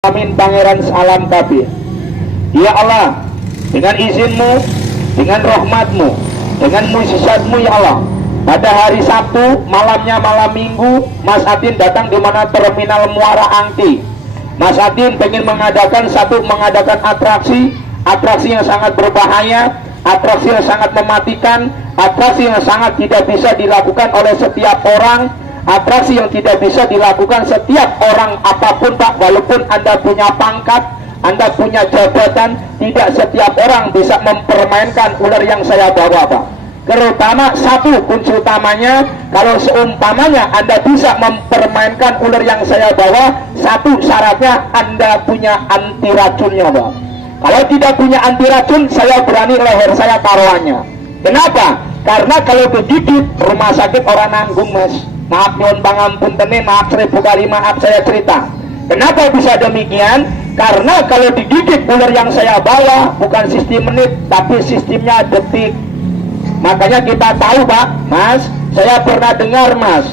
Amin Pangeran Salam Kabeh. Ya Allah, dengan izinmu, dengan rahmatmu, dengan mukjizatmu ya Allah, pada hari Sabtu, malamnya malam Minggu, Mas Adin datang di mana terminal Muara Angke. Mas Adin ingin mengadakan atraksi yang sangat berbahaya, atraksi yang sangat mematikan, atraksi yang sangat tidak bisa dilakukan oleh setiap orang, atraksi yang tidak bisa dilakukan setiap orang apapun Pak. Walaupun Anda punya pangkat, Anda punya jabatan, tidak setiap orang bisa mempermainkan ular yang saya bawa Pak. Terutama satu kunci utamanya, kalau seumpamanya Anda bisa mempermainkan ular yang saya bawa, satu syaratnya Anda punya anti racunnya Pak. Kalau tidak punya anti racun, saya berani leher saya taruhannya. Kenapa? Karena kalau digigit rumah sakit orang nanggung Mas. Maaf nyuwun pangapunten, maaf 1000 kali maaf saya cerita. Kenapa bisa demikian? Karena kalau digigit ular yang saya bawa bukan sistem menit, tapi sistemnya detik. Makanya kita tahu Pak, Mas, saya pernah dengar Mas,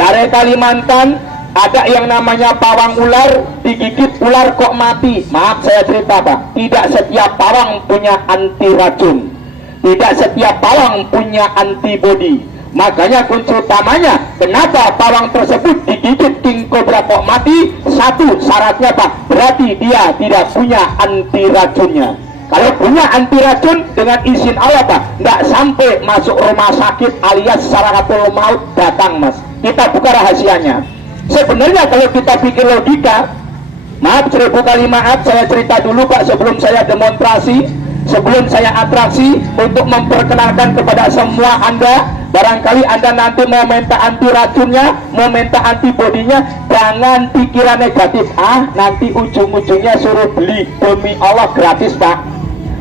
dari Kalimantan ada yang namanya pawang ular, digigit ular kok mati. Maaf saya cerita Pak, tidak setiap pawang punya anti racun, tidak setiap pawang punya antibodi. Makanya kunci utamanya kenapa pawang tersebut digigit king cobra kok mati, satu syaratnya Pak, berarti dia tidak punya anti racunnya. Kalau punya anti racun, dengan izin Allah Pak, nggak sampai masuk rumah sakit alias sakaratul maut datang Mas. Kita buka rahasianya. Sebenarnya kalau kita pikir logika, maaf 1000 kali maaf saya cerita dulu Pak sebelum saya demonstrasi, sebelum saya atraksi untuk memperkenalkan kepada semua Anda. Barangkali Anda nanti mau minta anti racunnya, mau minta antibodinya, jangan pikiran negatif. Nanti ujung-ujungnya suruh beli, demi Allah gratis Pak.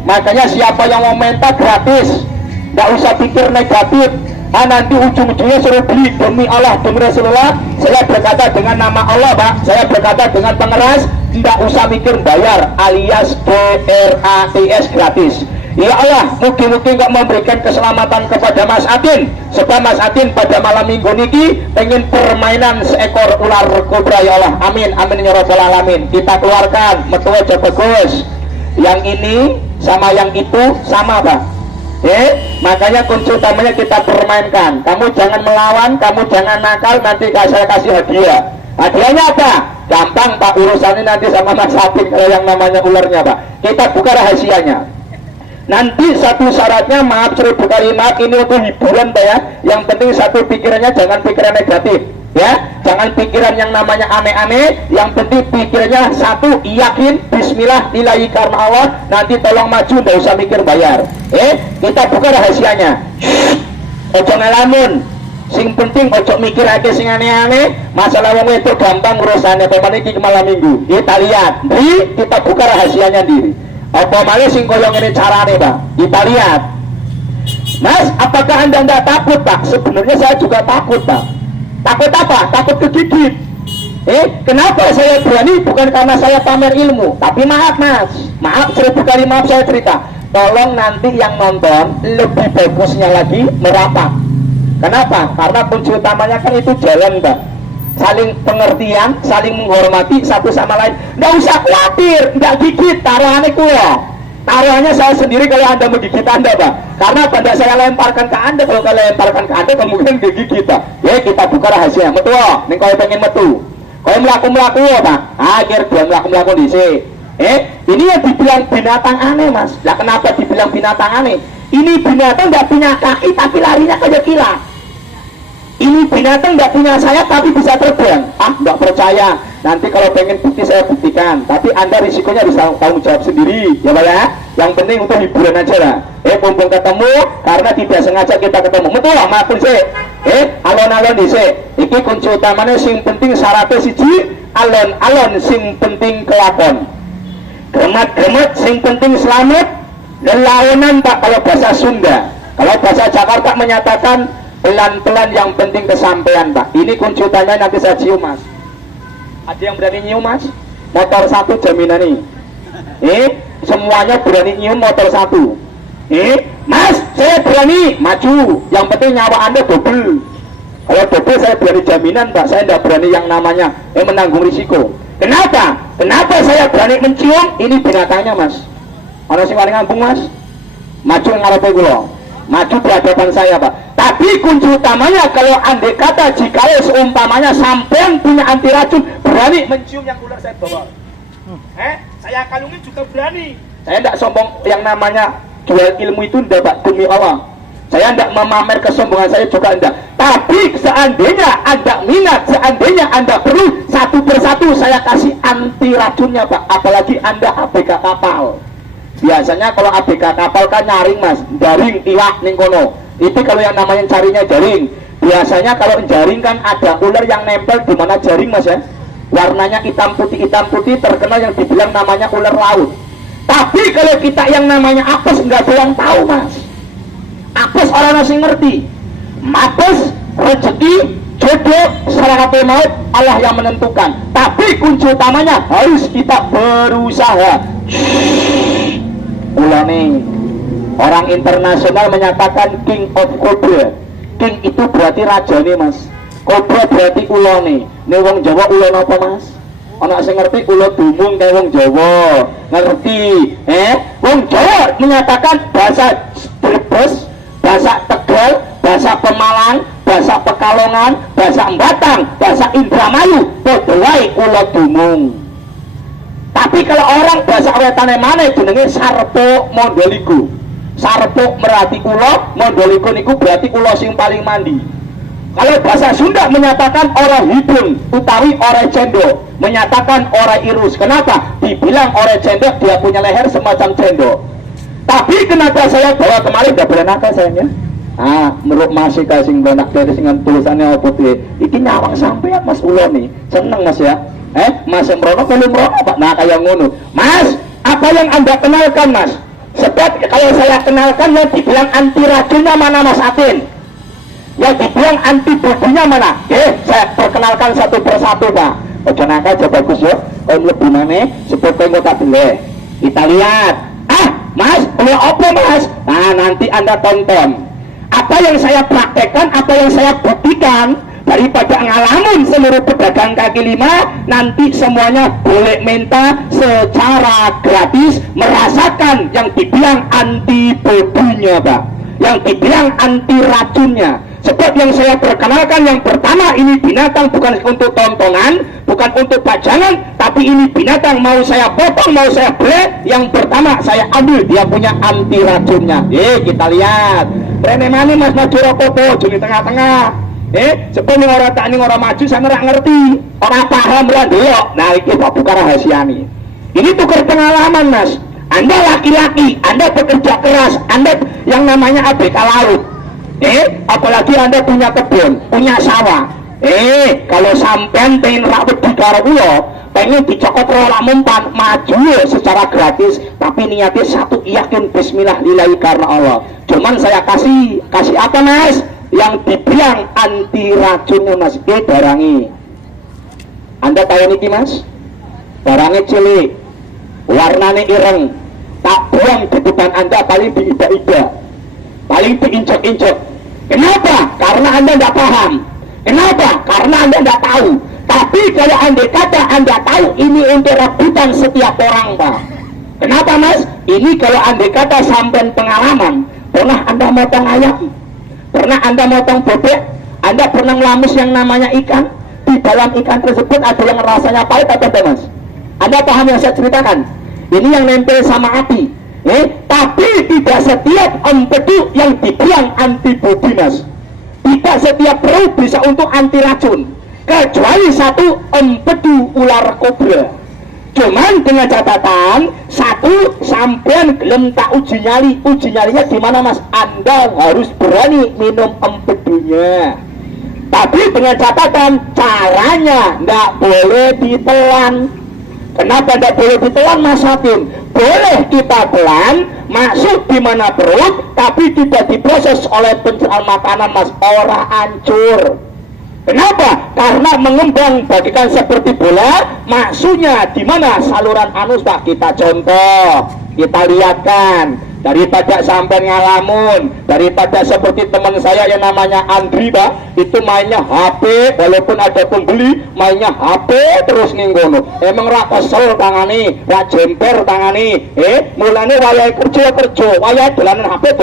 Makanya siapa yang mau minta gratis, nggak usah pikir negatif. Nanti ujung-ujungnya suruh beli, demi Allah, demi Rasulullah. Saya berkata dengan nama Allah Pak, saya berkata dengan pengeras, nggak usah mikir bayar, alias gratis gratis. Ya Allah, mungkin nggak memberikan keselamatan kepada Mas Adin, sebab Mas Adin pada malam minggu niki pengen permainan seekor ular kobra ya Allah. Amin, amin ya rabbal alamin. Kita keluarkan, metu aja bagus. Yang ini sama yang itu sama Pak. Makanya kunci utamanya kita permainkan. Kamu jangan melawan, kamu jangan nakal, nanti saya kasih hadiah. Hadiahnya apa? Gampang Pak, urusannya nanti sama Mas Adin kalau yang namanya ularnya Pak. Kita buka rahasianya. Nanti satu syaratnya, maaf 1000 kali maaf, ini untuk hiburan Pak ya. Yang penting satu pikirannya jangan pikiran negatif ya, jangan pikiran yang namanya aneh-aneh. Yang penting pikirannya satu, yakin, bismillah, nilai karena Allah. Nanti tolong maju, nggak usah mikir bayar. Kita buka rahasianya. Ojo ngalamun, sing penting ojo mikir aja sing aneh-aneh. Masalah wong itu gampang urusannya. Pemane iki malam minggu kita lihat, kita buka rahasianya diri. Apa malah sing koyo ngene carane Pak, kita lihat. Mas, apakah Anda enggak takut Pak? Sebenarnya saya juga takut Pak. Takut apa? Takut kegigit. Kenapa saya berani? Bukan karena saya pamer ilmu, tapi maaf Mas, maaf 1000 kali maaf saya cerita. Tolong nanti yang nonton lebih bagusnya lagi merapat. Kenapa? Karena kunci utamanya kan itu jalan Pak, saling pengertian, saling menghormati satu sama lain. Nggak usah khawatir, nggak gigit taruhannya kulo. Taruhannya saya sendiri kalau Anda menggigit Anda Pak. Karena pada saya lemparkan ke Anda, kalau kalian lemparkan ke Anda kemungkinan digigit Pak. Kita buka rahasia. Metu, nih kalau pengen metu, kalau melaku Pak, akhir dia melaku disini. Ini yang dibilang binatang aneh Mas. Lah kenapa dibilang binatang aneh? Ini binatang nggak punya kaki tapi larinya kayak kilat. Ini binatang nggak punya sayap tapi bisa terbang. Nggak percaya. Nanti kalau pengen bukti saya buktikan. Tapi Anda risikonya bisa tanggung jawab sendiri, ya Pak ya. Yang penting untuk hiburan aja lah. Mumpung ketemu, karena tidak sengaja kita ketemu. Betul lah, maafin sih. Alon-alon dhisik. Iki kunci utamanya sing penting syaratnya siji, alon-alon sing penting kelakon. Gemat-gemat sing penting selamat. Lelawanan Pak kalau bahasa Sunda. Kalau bahasa Jakarta menyatakan pelan-pelan yang penting kesampaian Pak. Ini kunci utamanya, nanti saya cium Mas. Ada yang berani nyium Mas? Motor satu jaminan nih. Semuanya berani nyium motor satu. Mas, saya berani maju. Yang penting nyawa Anda double. Kalau double saya berani jaminan Pak. Saya tidak berani yang namanya menanggung risiko. Kenapa? Kenapa saya berani mencium? Ini binatangnya mas. Ono sing wani ngambung mas. Maju ngarepe kula. Maju di hadapan saya pak. Tapi kunci utamanya kalau andai kata jika seumpamanya sampean punya anti racun berani mencium yang ular saya bawa. Saya kalungin juga berani. Saya tidak sombong yang namanya jual ilmu itu ndak pak, demi Allah. Saya tidak memamer kesombongan saya juga tidak. Tapi seandainya Anda minat, seandainya Anda perlu, satu persatu saya kasih anti racunnya pak. Apalagi Anda ABK kapal. Biasanya kalau ABK kapal kan nyaring mas, jaring iwak ning kono. Itu kalau yang namanya carinya jaring. Biasanya kalau jaring kan ada ular yang nempel di mana jaring mas ya. Warnanya hitam putih terkenal yang dibilang namanya ular laut. Tapi kalau kita yang namanya apes nggak ada yang tahu mas. Apes orang masih ngerti. Apes rezeki jodoh serangkap maut Allah yang menentukan. Tapi kunci utamanya harus kita berusaha. Ulane orang internasional menyatakan King of Cobra. King itu berarti raja nih mas. Cobra berarti ulone. Nih wong Jawa ulon apa mas? Anak saya ngerti ulo dumung kayak wong Jawa. Ngerti? Wong Jawa menyatakan bahasa Brebes, bahasa Tegal, bahasa Pemalang, bahasa Pekalongan, bahasa Batang, bahasa Indramayu, padha wae ulo dumung. Tapi kalau orang bahasa wetane mana jenenge Sarpo Mondoligo. Sarpo berarti ulo, Mondoligo niku berarti ulo sing paling mandi. Kalau bahasa Sunda menyatakan orang hidung utawi orang cendok, menyatakan orang irus. Kenapa? Dibilang orang cendok dia punya leher semacam cendok. Tapi kenapa saya bawa kemarin gak boleh nakal sayangnya? Menurut masih kasih benak dari dengan tulisannya apa tuh? Iki nyawang sampean mas ulo nih, seneng mas ya? Mas Emrono belum merono pak? Nah kayak ngono. Mas, apa yang anda kenalkan mas? Sebab kalau saya kenalkan yang dibilang anti racunnya mana mas Atin? Yang dibilang antibodinya mana? Saya perkenalkan satu persatu pak. Ojo nakal aja bagus ya. Kalau lebih mana? Seperti kota beli. Kita lihat. Mas, beli apa mas? Nah nanti anda tonton. Apa yang saya praktekkan, apa yang saya buktikan, daripada ngalamin seluruh pedagang kaki lima, nanti semuanya boleh minta secara gratis merasakan yang dibilang antibodinya pak, yang dibilang anti racunnya. Sebab yang saya perkenalkan yang pertama ini binatang bukan untuk tontonan, bukan untuk pajangan, tapi ini binatang mau saya potong, mau saya beli, yang pertama saya ambil dia punya anti racunnya. Kita lihat. Rene mani mas maju rokok di tengah-tengah. Sebab ini orang tak ini orang maju saya nggak ngerti, orang paham lah dulu. Nah itu buka rahasia nih. Ini tukar pengalaman mas. Anda laki-laki, Anda bekerja keras, Anda yang namanya ABK laut. Apalagi Anda punya kebun, punya sawah. Kalau sampean pengen rawat di karo pengen dicokot rola mempan, maju secara gratis, tapi niatnya satu, yakin bismillah lillahi karena Allah. Cuman saya kasih apa mas? Yang dibilang anti racunnya mas, barangi. Anda tahu niki mas? Barangnya cilik, warnanya ireng, tak buang di depan Anda paling diida-ida, paling diinjek-injek. Kenapa? Karena Anda tidak paham. Kenapa? Karena Anda tidak tahu. Tapi kalau Anda kata Anda tahu, ini untuk rebutan setiap orang pak. Kenapa mas? Ini kalau Anda kata sampai pengalaman, pernah Anda motong ayam, pernah Anda motong bebek, Anda pernah ngelamus yang namanya ikan. Di dalam ikan tersebut ada yang rasanya pahit atau tidak mas? Anda paham yang saya ceritakan? Ini yang nempel sama api. Tapi tidak setiap empedu yang dibilang antibodi mas. Tidak setiap perut bisa untuk anti racun, kecuali satu empedu ular kobra. Cuman dengan catatan satu, sampean gelem tak uji nyali. Uji nyalinya di mana mas? Anda harus berani minum empedunya. Tapi dengan catatan caranya nggak boleh ditelan. Kenapa tidak boleh ditelan mas Hatim? Boleh kita telan, masuk di mana perut, tapi tidak diproses oleh pencernaan makanan mas, ora hancur. Kenapa? Karena mengembang bagikan seperti bola, maksudnya di mana saluran anus pak. Kita contoh, kita lihatkan. daripada sampai ngalamun, daripada seperti teman saya yang namanya Andri Pak, itu mainnya HP, walaupun ada pembeli mainnya HP terus ninggono. Emang ra kesel tangani, ra jemper tangani, mulane wayahe kerja, wayahe dolanan HP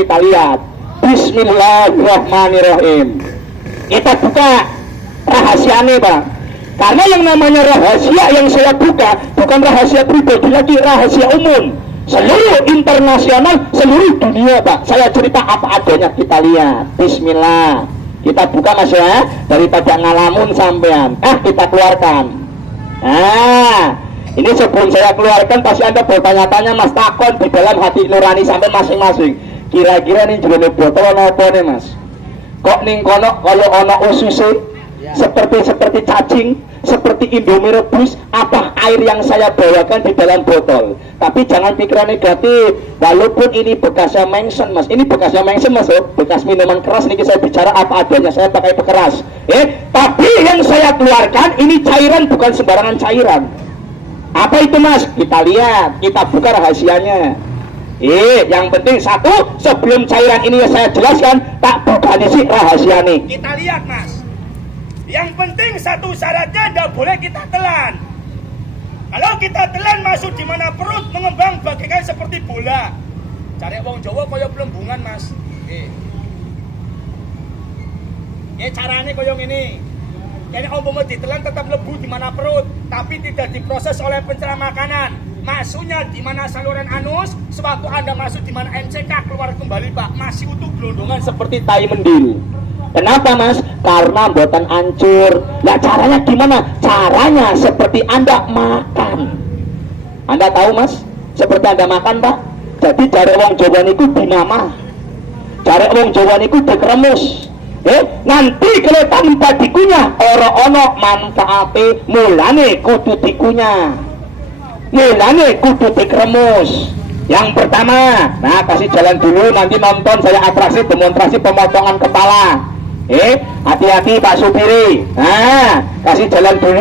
kita lihat. Bismillahirrahmanirrahim. Kita buka rahasianya Pak, karena yang namanya rahasia yang saya buka bukan rahasia pribadi lagi, rahasia umum, seluruh internasional, seluruh dunia Pak. Saya cerita apa adanya, kita lihat. Bismillah, kita buka Mas ya, daripada ngalamun sampean. Kita keluarkan. Ini sebelum saya keluarkan pasti Anda bertanya-tanya, Mas, takon di dalam hati nurani sampai masing-masing, kira-kira nih jero botol apa nih Mas? Kok ning kono kalau ono ususe seperti cacing, seperti Indomie rebus, apa air yang saya bawakan di dalam botol. Tapi jangan pikiran negatif, walaupun ini bekasnya mention Mas, ini bekasnya mention Mas, bekas minuman keras. Ini saya bicara apa adanya, saya pakai pekeras, tapi yang saya keluarkan ini cairan, bukan sembarangan cairan. Apa itu Mas? Kita lihat, kita buka rahasianya. Yang penting satu, sebelum cairan ini saya jelaskan, tak buka sih rahasia nih. Kita lihat Mas, yang penting satu syaratnya tidak boleh kita telan. Kalau kita telan masuk di mana perut, mengembang bagaikan seperti bola. Cari wong Jawa kaya pelembungan Mas. Caranya kaya ini. Jadi umpama ditelan tetap lebu di mana perut, tapi tidak diproses oleh pencerna makanan. Masuknya di mana saluran anus, sewaktu Anda masuk di mana MCK, keluar kembali Pak, masih utuh gelondongan seperti tai mendil. Kenapa Mas? Karena buatan hancur. Nah caranya gimana? Caranya seperti Anda makan. Anda tahu Mas? Seperti Anda makan Pak. Jadi cari wong Jawa niku dinamah, cari wong Jawa niku dikremus. Nanti kalau tanpa dikunyah, ono manfaate, mulane kudu dikunyah, mulane kudu dikremus. Yang pertama, kasih jalan dulu, nanti nonton saya atraksi demonstrasi pemotongan kepala. Hati-hati Pak Supiri. Kasih jalan dulu.